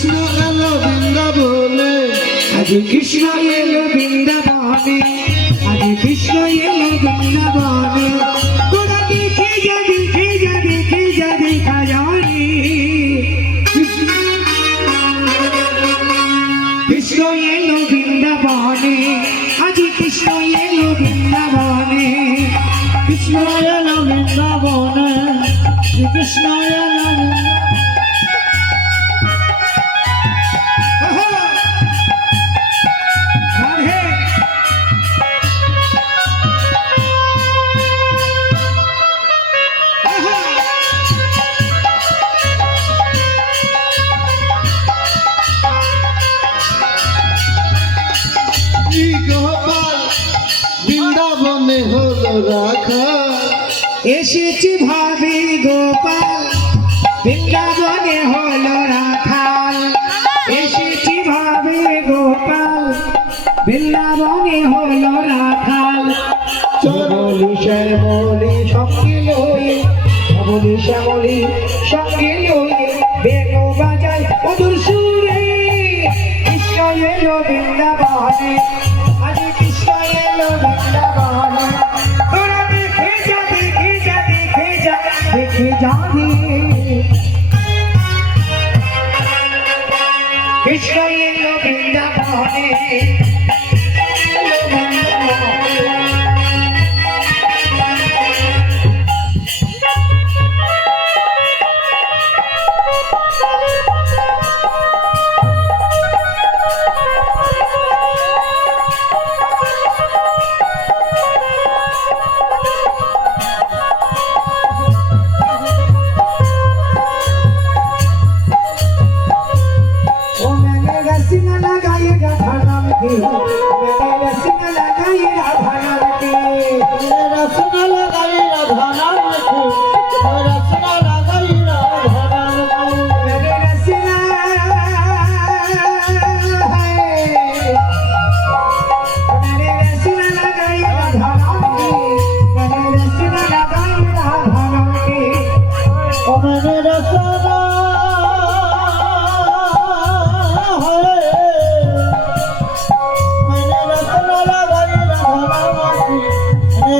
কৃষ্ণ এলো বৃন্দাবনে, আজ কৃষ্ণ এলো বৃন্দাবনে, আজ কৃষ্ণ এলো বৃন্দাবনে। তোরা দেখে যা দেখে যা দেখে যা দেখা জানি, কৃষ্ণ এলো বৃন্দাবনে, আজ কৃষ্ণ এলো বৃন্দাবনে, কৃষ্ণ এলো বৃন্দাবনে, কৃষ্ণ এলো গোপাল বৃন্দাবনে হলো রাখা। এসেছি ভাবি গোপাল বৃন্দাবনে হলো রাখাল, এসেছি ভাবি গোপাল বৃন্দাবনে হলো রাখাল। চরলি শ্যামলি সঙ্গে লই, চরলি শ্যামলি সঙ্গে লই, বেণু বাজাই মধুর সুরে। কৃষ্ণ এলো বৃন্দাবনে, আজ কৃষ্ণ এলো বৃন্দাবনে। তোরা দেখে যা দেখে যা দেখে যা দেখে যাবি, কৃষ্ণ এলো বৃন্দাবনে। रसिया लगाई राधा नाम की, मैंने रसिया लगाई राधा नाम की, रसना लगाई राधा नाम की, रसना लगाई राधा नाम की। मैंने रसिया मैंने रसिया लगाई राधा नाम की, मैंने रसिया लगाई राधा नाम की। ओ मैंने रसना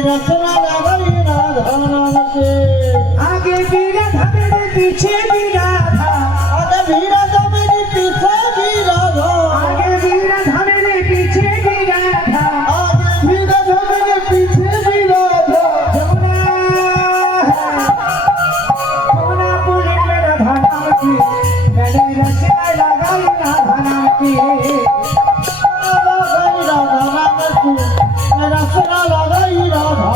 रचना लगाई राधा नाम के। आगे भी राधा मेरे पीछे भी राधा, आगे भी राधा मेरे पीछे भी राधा, आगे भी राधा मेरे पीछे भी राधा, आगे भी राधा मेरे पीछे भी राधा। जमुना जमुनापुरी में राधा नाम की, मैंने रचना लगाई राधा नाम की। लगाई राधा नाम की, रचना लगाई राधा।